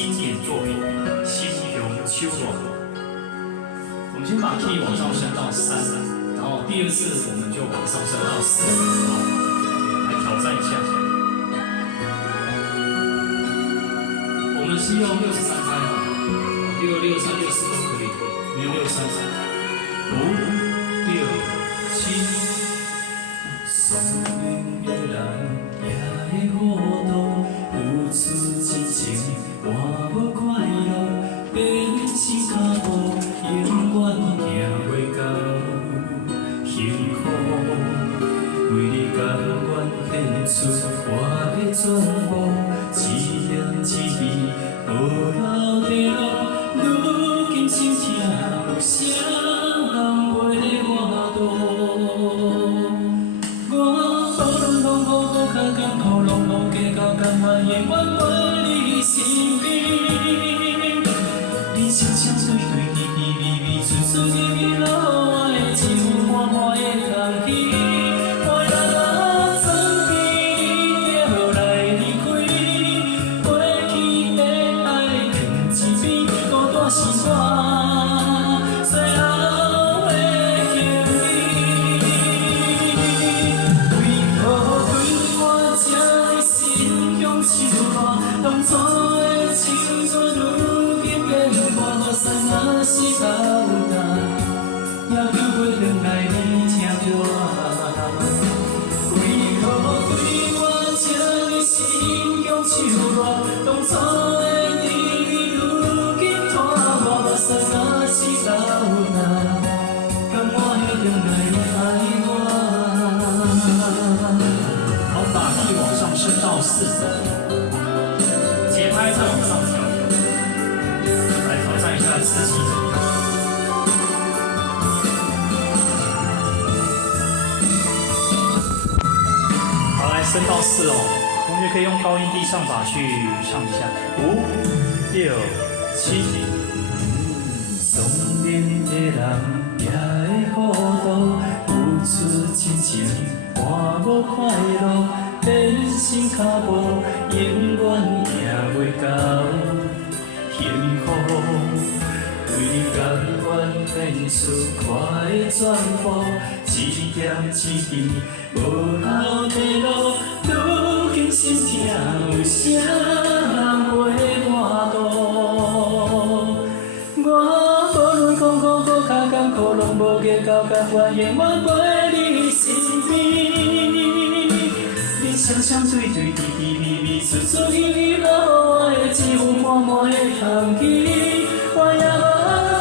经典作品《心中秋暖》。我们先把 key 往上升到3，然后第二次我们就往上升到4，来挑战一下。我们是用63拍，6、63、64都可以，没有63、5、6、7。送命的人也会活动，付出真情换无快乐，变心脚步永远行袂到幸福。为你甘愿献出我的全部，一点一滴无留地落，如今心痛有啥人陪我渡？永远陪你身边，你声声对对，滴滴微微，处处入入落我的一份满满的空虚。我也若曾比你后来离开，过去的爱藏一边，孤单是我最后的行李。为何对我这么心胸手软？当初的情绪，如今变化，目屎若是流干，也救袂回来你疼着我。为何对我这么心胸手软？当初的甜蜜，如今拖我，目屎若是流干，甘我迄阵来你爱我？好，把力往上升到4。节拍再往上调，来挑战一下刺激者。好，来升到4哦，同学可以用高音低唱法去唱一下。5、6、7。送命的人也会糊涂，付出真情换无快乐，变心脚步永远行袂到幸福。为你甘愿献出我的全部，一点一滴无留地落，如今心痛有啥人陪我渡？我无论讲苦苦较艰苦，拢无计较，甘愿永远陪你身边。你声声对对，滴滴微微，处处入入落我的一份满满的空虚。我也无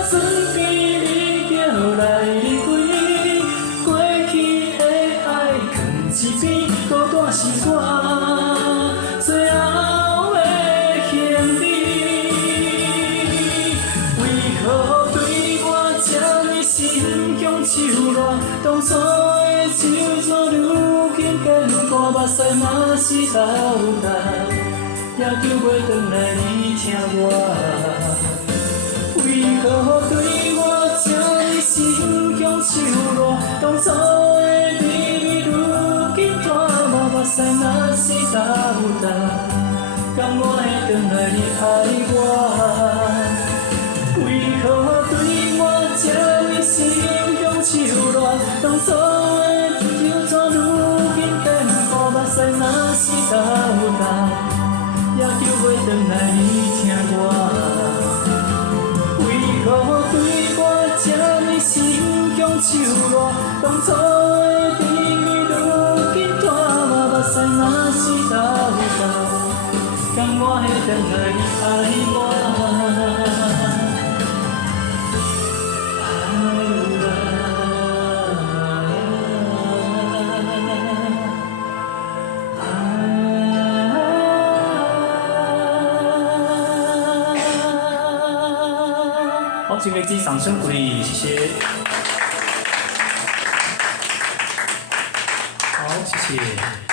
曾比你后来离开，过去的爱藏一边，孤单是我最后的行李。为何对我这么心胸手软？当初的手作如今变化，目屎若是流干，也救袂回来你疼我。为何对我这么心胸手软？当初的甜蜜，如今拖我，目屎若是流干，甘我会回来你爱我？为何对我这么心胸手软？当初的手作如今变化，目屎若是流干，也救袂回来你疼我。为何对我这么心胸手软？当初的甜蜜，如今拖我，目屎若是流干，甘我会回来你爱我？好，请给自己掌声鼓励，谢谢。好，谢谢。